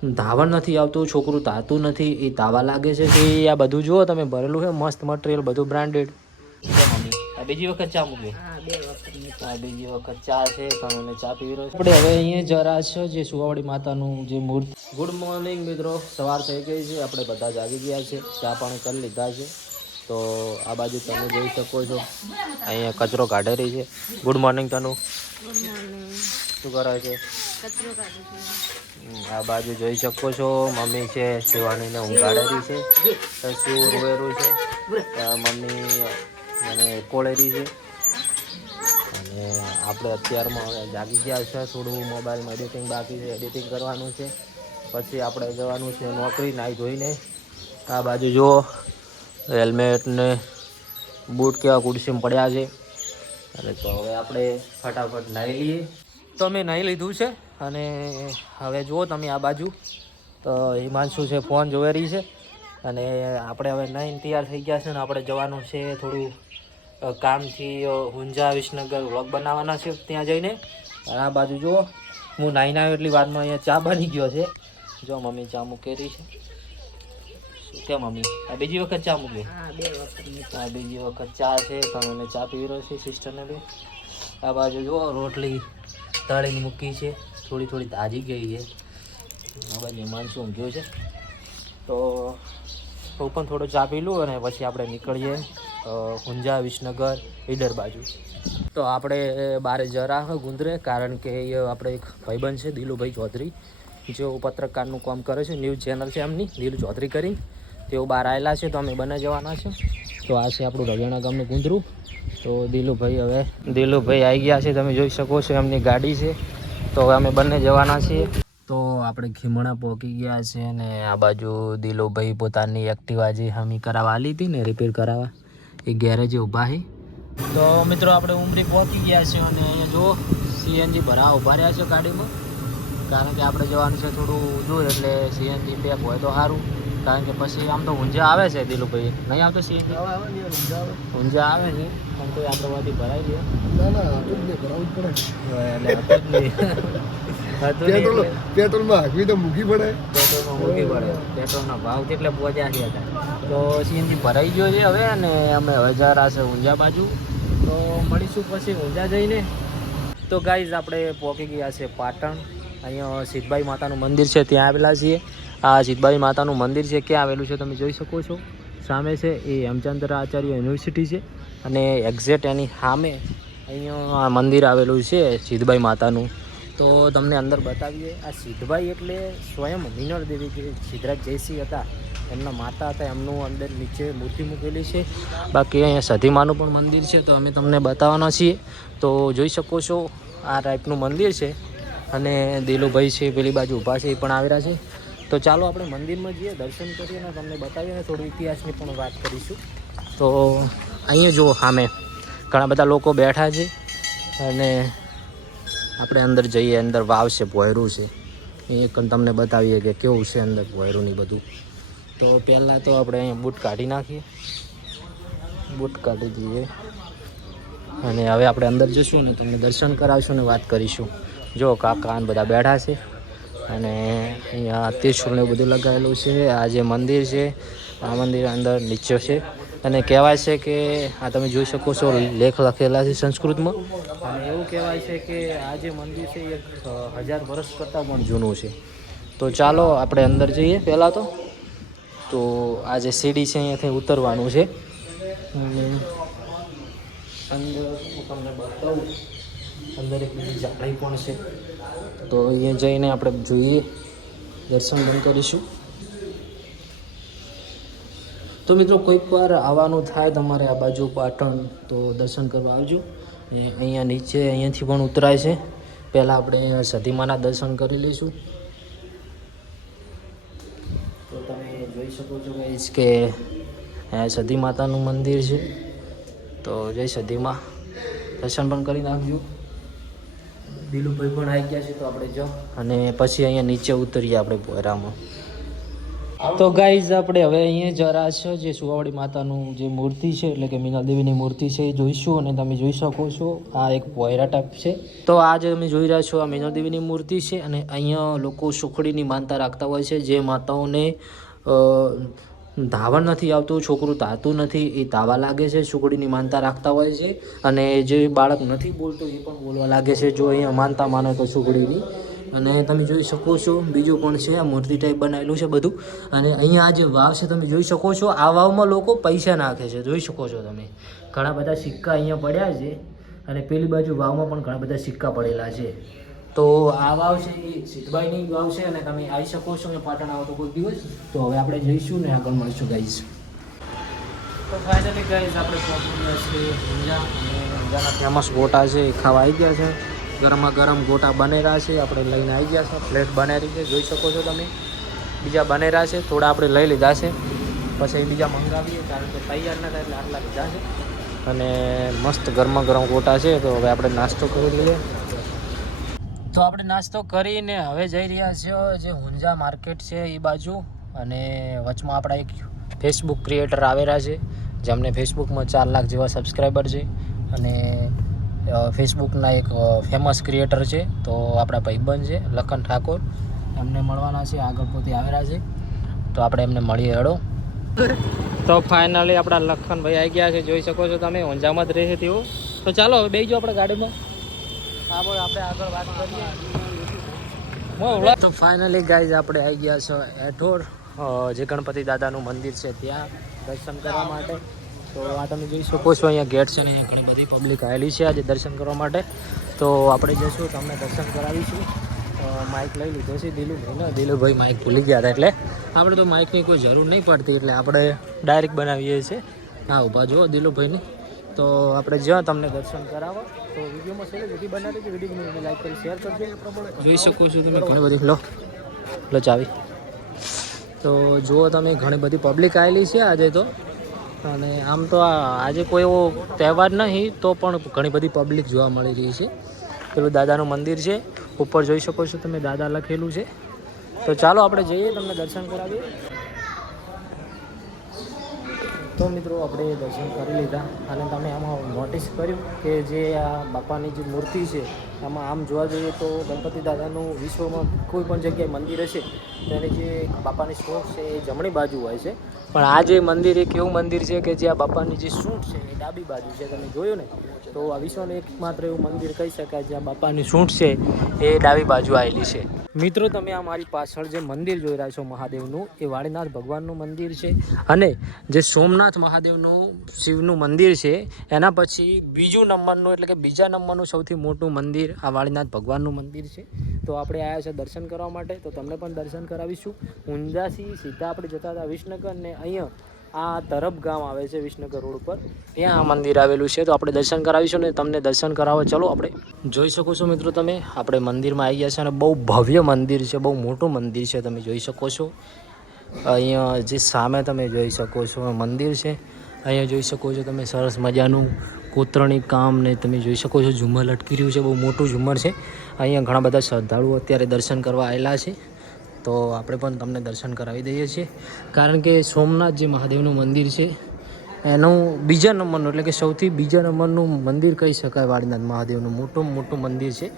ધાવણ નથી આવતું, છોકરું તાતું નથી, એ તાવા લાગે છે કે આ બધું જુઓ તમે ભરેલું છે મસ્ત મટીરિયલ, બધું બ્રાન્ડેડ. મમ્મી આ બીજી વખત ચા મૂકી? આ બીજી વખત ચા છે, તમે ચા પી રહ્યો છો. આપણે હવે અહીંયા જરા છે જે સુવાવડી માતાનું જે મૂર્તિ. ગુડ મોર્નિંગ મિત્રો, સવાર થઈ ગઈ છે, આપણે બધા જાગી ગયા છે, ચા પાણી કરી લીધા છે. તો આ બાજુ તમે જોઈ શકો છો અહીંયા કચરો કાઢે રહી છે. ગુડ મોર્નિંગ તનુ. શું કરે છે? આ બાજુ જોઈ શકો છો મમ્મી છે શિવાનીને ઊંઘાડેલી છે, શું રોવેરું છે, મમ્મી મને કોળેરી છે. અને આપણે અત્યારમાં હવે જાગી ગયા છે, થોડું મોબાઈલમાં એડિટિંગ બાકી છે, એડિટિંગ કરવાનું છે, પછી આપણે જવાનું છે નોકરી નાહી ધોઈને. આ બાજુ જુઓ હેલ્મેટ ને બૂટ કેવા ખુરશીમાં પડ્યા છે. અને તો હવે આપણે ફટાફટ નાહી લઈએ. તો અમે નાહી લીધું છે અને હવે જુઓ તમે આ બાજુ તો હિમાંશુ છે ફોન જોઈ રહી છે. અને આપણે હવે નાહીને તૈયાર થઈ ગયા છે ને આપણે જવાનું છે થોડું કામથી ઊંઝા વિસનગર વ્લોગ બનાવવાના છે ત્યાં જઈને. આ બાજુ જુઓ હું નાહીને આવ્યો એટલી વારમાં અહીંયા ચા બની ગયો છે. જો મમ્મી ચા મૂકી રહી છે. શું કે મમ્મી આ બીજી વખત ચા મૂકી? આ બીજી વખત ચા છે, તમે ચા પી રહ્યો છે સિસ્ટરને બી. આ બાજુ જુઓ રોટલી તળીને મૂકી છે, થોડી થોડી તાજી ગઈ છે. આ બાજુ માનસું ઊંઘ્યું છે. તો હું પણ થોડો ચા પી લઉં અને પછી આપણે નીકળીએ ઊંઝા વિસનગર ઈડર બાજુ. તો આપણે બારે જરા ગુંદરે, કારણ કે એ આપણે એક ભાઈબંધ છે દિલુભાઈ ચૌધરી, જેઓ પત્રકારનું કામ કરે છે, ન્યૂઝ ચેનલ છે એમની દિલુ ચૌધરી કરી, તેઓ બહાર આવેલા છે. તો અમે બને જવાના છે. તો આ છે આપણું રવિયાણા ગામનું ગુંદરું. તો દિલુભાઈ આવી ગયા છે, તમે જોઈ શકો છો એમની ગાડી છે. તો હવે અમે બંને જવાના છીએ. તો આપણે ખીમણા પહોંચી ગયા છે અને આ બાજુ દિલુભાઈ પોતાની એક્ટિવા જે હમી કરાવવા આલી હતી ને રિપેર કરાવવા, એ ગેરેજે ઊભા છે. તો મિત્રો આપણે ઉમરી પહોંચી ગયા છે અને અહીંયા જો સીએનજી ભરાવા ઊભા રહ્યા છે ગાડીમાં, કારણ કે આપણે જવાનું છે થોડું દૂર, એટલે સીએનજી પેક હોય તો સારું. કારણ કે પછી આમ તો ઊંઝા આવે છે દિલુભાઈ, નહીં આવતો સીએનજી? ઊંઝા આવે છે પણ તો આપણે વાથી ભરાઈ ગયા. પેટ્રોલમાં હાકવી તો મૂકી પડે, પેટ્રોલના ભાવ કેટલે પહોંચ્યા છે હતા. તો સીએનજી ભરાઈ ગયો છે હવે, અને અમે હવે જરા છે ઊંઝા બાજુ. તો મળીશું પછી ઊંઝા જઈને. તો ગાઈઝ આપણે પહોંચી ગયા છે પાટણ. અહીંયા સિદ્ધબાઈ માતાનું મંદિર છે, ત્યાં આવેલા છીએ. આ સિદ્ધબાઈ માતાનું મંદિર છે, ક્યાં આવેલું છે તમે જોઈ શકો છો સામે છે, એ હેમચંદ્ર આચાર્ય યુનિવર્સિટી છે. અને એક્ઝેક્ટ એની સામે અહીંયા આ મંદિર આવેલું છે સિદ્ધબાઈ માતાનું. તો તમને અંદર બતાવીએ. આ સિદ્ધબાઈ એટલે સ્વયં મિનળ દેવી, જે સિદ્ધરાજ જયસિંહ હતા એમના માતા હતા, એમનું અંદર નીચે મૂર્તિ મૂકેલી છે. બાકી અહીંયા સધીમાનું પણ મંદિર છે, તો અમે તમને બતાવવાના છીએ. તો જોઈ શકો છો આ ટાઈપનું મંદિર છે. અને દિલુભાઈ છે પેલી બાજુ ઊભા છે, એ પણ આવેલા છે. તો ચાલો આપણે મંદિરમાં જઈએ, દર્શન કરીએ અને તમને બતાવીએ અને થોડું ઇતિહાસની પણ વાત કરીશું. તો અહીંયા જુઓ સામે ઘણા બધા લોકો બેઠા છે અને આપણે અંદર જઈએ. અંદર વાવ છે, ભોયરું છે, એ તમને બતાવીએ કે કેવું છે અંદર ભોયરુંની બધું. તો પહેલાં તો આપણે અહીંયા બૂટ કાઢી નાખીએ, બૂટ કાઢી દઈએ અને હવે આપણે અંદર જઈશું ને તમને દર્શન કરાવશું ને વાત કરીશું. જો કાકા બધા બેઠા છે અને અહીંયા ત્રિશુલ ને બધું લગાવેલું છે. આ જે મંદિર છે, આ મંદિર અંદર નીચે છે અને કહેવાય છે કે આ તમે જોઈ શકો છો લેખ લખેલા છે સંસ્કૃતમાં, અને એવું કહેવાય છે કે આ જે મંદિર છે એ 1000 વર્ષ કરતાં પણ જૂનું છે. તો ચાલો આપણે અંદર જઈએ. પહેલાં તો આ જે સીડી છે અહીંયાથી ઉતરવાનું છે. અંદર હું તમને બતાવું, અંદર એક બીજી જાળી પણ છે. તો અહીંયા જઈને આપણે જોઈએ, દર્શન પણ કરીશું. તો મિત્રો કોઈક વાર આવવાનું થાય તમારે આ બાજુ પાટણ, તો દર્શન કરવા આવજો. અહીંયા નીચે અહીંયાથી પણ ઉતરાય છે. પહેલાં આપણે સધીમાના દર્શન કરી લઈશું. તો તમે જોઈ શકો છો ગાઈસ કે સધી માતાનું મંદિર છે. તો જય સધીમાં, દર્શન પણ કરી નાખજો. દિલુભાઈ પણ આવી ગયા છે, તો આપણે જો અને પછી અહીંયા નીચે ઉતરીએ આપણે ભોયરામાં. તો ગાઈઝ આપણે હવે અહીંયા જરા છે જે સુવાવડી માતાનું જે મૂર્તિ છે એટલે કે મીના દેવીની મૂર્તિ છે એ જોઈશું અને તમે જોઈ શકો છો આ એક પોયરા ટાઈપ છે. તો આ જે તમે જોઈ રહ્યા છો આ મીના દેવીની મૂર્તિ છે અને અહીંયા લોકો સુખડીની માનતા રાખતા હોય છે. જે માતાઓને ધાવણ નથી આવતું, છોકરું ધાતું નથી, એ ધાવા લાગે છે, સુખડીની માનતા રાખતા હોય છે. અને જે બાળક નથી બોલતું એ પણ બોલવા લાગે છે જો અહીંયા માનતા માને તો સુખડીની. અને તમે જોઈ શકો છો બીજું પણ છે આ મૂર્તિ ટાઈપ બનાવેલું છે બધું. અને અહીંયા આ જે વાવ છે તમે જોઈ શકો છો આ વાવમાં લોકો પૈસા નાખે છે, જોઈ શકો છો તમે. ઘણા બધા સિક્કા અહીંયા પડ્યા છે અને પેલી બાજુ વાવમાં પણ ઘણા બધા સિક્કા પડેલા છે. તો આ વાવ છે એ સિદ્ધબાઈની વાવ છે અને તમે આવી શકો છો અને પાટણ આવો તો કોઈ દિવસ. તો હવે આપણે જઈશું ને આગળ મળીશું ગાઈઝ. તો ફાઇનલી ગાઈઝ આપણે પહોંચી ગયા છીએ ઊંઝા અને ઊંઝાના ફેમસ ગોટા છે એ ખાવા આવી ગયા છે. ગરમા ગરમ ગોટા બનેલા છે આપણે લઈને આવી ગયા છે. પ્લેટ બનાવી છે જોઈ શકો છો તમે. બીજા બનેલા છે થોડા આપણે લઈ લીધા છે પછી બીજા મંગાવીએ કારણ કે તૈયાર ના થાય એટલે આટલા લીધા છે. અને મસ્ત ગરમા ગરમ ગોટા છે તો હવે આપણે નાસ્તો કરી લઈએ. તો આપણે નાસ્તો કરીને હવે જઈ રહ્યા છીએ જે ઊંઝા માર્કેટ છે એ બાજુ. અને વચમાં આપણા એક ફેસબુક ક્રિએટર આવેલા છે જેમને ફેસબુકમાં 4 લાખ જેવા સબસ્ક્રાઈબર છે અને ફેસબુકના એક ફેમસ ક્રિએટર છે. તો આપણા ભાઈબંધ છે લખન ઠાકોર, એમને મળવાના છે, આગળ પોતે આવેલા છે. તો આપણે એમને મળીએ હેડો. તો ફાઇનલી આપણા લખનભાઈ આવી ગયા છે જોઈ શકો છો તમે. ઊંઝામાં જ રહે છે તેઓ. તો ચાલો હવે બેસજો આપણે ગાડીમાં. હા બોલ આપણે આગળ વાત કરીએ. તો ફાઇનલી ગાઈઝ આપણે આવી ગયા છો એઠોર જે ગણપતિ દાદાનું મંદિર છે ત્યાં દર્શન કરવા માટે. તો આ તમે જોઈ શકો છો અહીંયા ગેટ છે ને અહીંયા ઘણી બધી પબ્લિક આવેલી છે આજે દર્શન કરવા માટે. તો આપણે જઈશું તમને દર્શન કરાવીશું. માઇક લઈ લીધો છે દિલુભાઈને. દિલુભાઈ માઇક ભૂલી ગયા હતા એટલે આપણે તો માઇકની કોઈ જરૂર નહીં પડતી એટલે આપણે ડાયરેક્ટ બનાવીએ છીએ. હા ઊભા જુઓ દિલુભાઈને. તો આપણે જ્યાં તમને દર્શન કરાવો તો વિડીયોમાં છે વિડીયો બનાવી છે. વિડીયોને લાઈક કરી શેર કરજો. જોઈ શકો છો તમે ઘણી બધી લો ચાવી. તો જુઓ તમે ઘણી બધી પબ્લિક આવેલી છે આજે તો. અને આમ તો આજે કોઈ એવો તહેવાર નહીં તો પણ ઘણી બધી પબ્લિક જોવા મળી રહી છે. પેલું દાદાનું મંદિર છે ઉપર જોઈ શકો છો તમે દાદા લખેલું છે. તો ચાલો આપણે જઈએ તમને દર્શન કરાવીએ. તો મિત્રો આપણે દર્શન કરી લીધા અને તમે આમાં નોટિસ કર્યું કે જે આ બાપાની જે મૂર્તિ છે આમાં આમ જોવા જઈએ તો ગણપતિ દાદાનું વિશ્વમાં કોઈ પણ જગ્યાએ મંદિર હશે તેની જે બાપાની સૂંઢ છે એ જમણી બાજુ હોય છે. પણ આ જે મંદિર એક એવું મંદિર છે કે જે આ બાપાની જે સૂંઢ છે એ ડાબી બાજુ છે. તમે જોયું ને તો આ વિશ્વનું એકમાત્ર એવું મંદિર કહી શકાય જ્યાં બાપાની સૂંઢ છે એ ડાબી બાજુ આવેલી છે. મિત્રો તમે આ મારી પાછળ જે મંદિર જોઈ રહ્યા છો મહાદેવનું એ વાળીનાથ ભગવાનનું મંદિર છે. અને જે સોમનાથ મહાદેવનું શિવનું મંદિર છે એના પછી બીજું નંબરનું એટલે કે બીજા નંબરનું સૌથી મોટું મંદિર આ વાળીનાથ ભગવાનનું મંદિર છે. તો આપણે આવ્યા છે દર્શન કરવા માટે. તો તમને પણ દર્શન કરાવીશું. ઊંઝાથી સીધા આપણે જતા હતા વિસનગર ને અહીંયા આ તરફ ગામ આવે છે વિસનગર રોડ ઉપર ત્યાં આ મંદિર આવેલું છે. તો આપણે દર્શન કરાવીશું ને તમને દર્શન કરાવો. ચલો આપણે જોઈ શકો છો મિત્રો તમે આપણે મંદિરમાં આવી ગયા છે અને બહુ ભવ્ય મંદિર છે, બહુ મોટું મંદિર છે. તમે જોઈ શકો છો અહીંયા જે સામે તમે જોઈ શકો છો મંદિર છે. અહીંયા જોઈ શકો છો તમે સરસ મજાનું કોતરણી કામ ને તમે જોઈ શકો છો ઝુમ્મર લટકી રહ્યું છે, બહુ મોટું ઝુમ્મર છે. અહીંયા ઘણા બધા શ્રદ્ધાળુઓ અત્યારે દર્શન કરવા આવેલા છે. તો આપણે પણ તમને દર્શન કરાવી દઈએ છીએ કારણ કે સોમનાથ જે મહાદેવનું મંદિર છે એનું બીજા નંબરનું એટલે કે સૌથી બીજા નંબરનું મંદિર કહી શકાય વાળીનાથ મહાદેવનું મોટું મંદિર છે.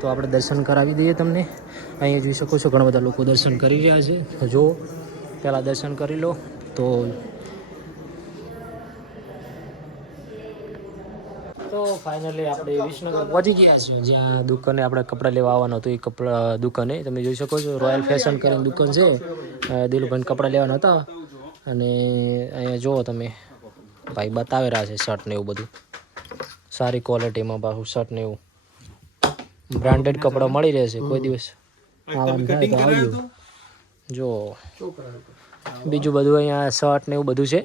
તો આપણે દર્શન કરાવી દઈએ તમને. અહીંયા જોઈ શકો છો ઘણા બધા લોકો દર્શન કરી રહ્યા છે. તો જો પહેલાં દર્શન કરી લો. તો ફાઇનલી આપણે વિસનગર પહોંચી ગયા છીએ જ્યાં દુકાને આપણે કપડાં લેવા આવવાનું હતું. એ કપડાં દુકાને તમે જોઈ શકો છો રોયલ ફેશન કરીને દુકાન છે. દિલુભાઈને કપડાં લેવાના હતા અને અહીંયા જુઓ તમે ભાઈ બતાવી રહ્યા છે શર્ટ ને એવું બધું સારી ક્વોલિટીમાં. પાછું શર્ટ ને એવું બ્રાન્ડેડ કપડાં મળી રહેશે. કોઈ દિવસ આવવાનું થાય તો આવજો. જો બીજું બધું અહીંયા શર્ટ ને એવું બધું છે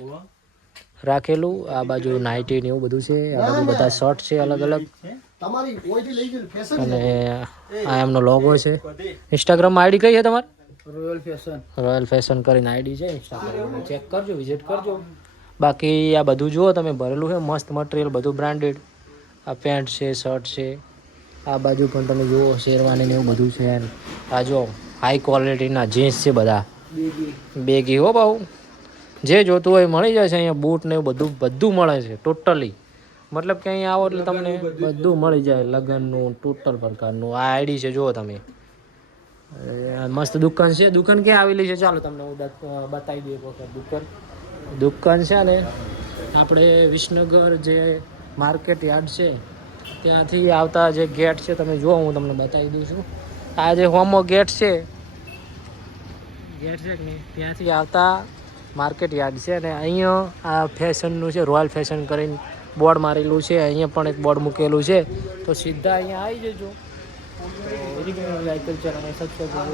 રાખેલું. આ બાજુ નાઇટી ને એવું બધું છે. આ બાજુ બધા શર્ટ છે અલગ અલગ. અને આ એમનો લોગો છે. ઇન્સ્ટાગ્રામમાં આઈડી કઈ છે તમારે? રોયલ ફેશન કરીને આઈડી છે ઇન્સ્ટાગ્રામમાં. ચેક કરજો, વિઝિટ કરજો. બાકી આ બધું જુઓ તમે ભરેલું છે મસ્ત મટીરિયલ બધું બ્રાન્ડેડ. આ પેન્ટ છે, શર્ટ છે. આ બાજુ પણ તમે જુઓ શેરવાની ને એવું બધું છે. આ જો હાઈ ક્વોલિટીના જીન્સ છે બધા બેગી હો બાઉ, જે જોતું હોય મળી જાય છે અહીંયા. બૂટ ને એવું બધું મળે છે ટોટલી. મતલબ કે અહીંયા આવો એટલે તમને બધું મળી જાય, લગ્નનું ટોટલ પ્રકારનું. આ આઈડી છે જુઓ તમે. મસ્ત દુકાન છે. દુકાન ક્યાં આવેલી છે ચાલો તમને હું બતાવી દઉં એક વખત. દુકાન છે ને આપણે વિસનગર જે માર્કેટ યાર્ડ છે ત્યાંથી આવતા જે ગેટ છે તમે જુઓ, હું તમને બતાવી દઉં છું. આ જે હોમો ગેટ છે કે નહીં, ત્યાંથી આવતા માર્કેટ યાર્ડ છે. અને અહીંયા આ ફેશનનું છે, રોયલ ફેશન કરીને બોર્ડ મારેલું છે. અહીંયા પણ એક બોર્ડ મૂકેલું છે. તો સીધા અહીંયા આવી જજો. ઓરિજિનલ વ્હીકલ છે અને સબસ્ક્રાઈબ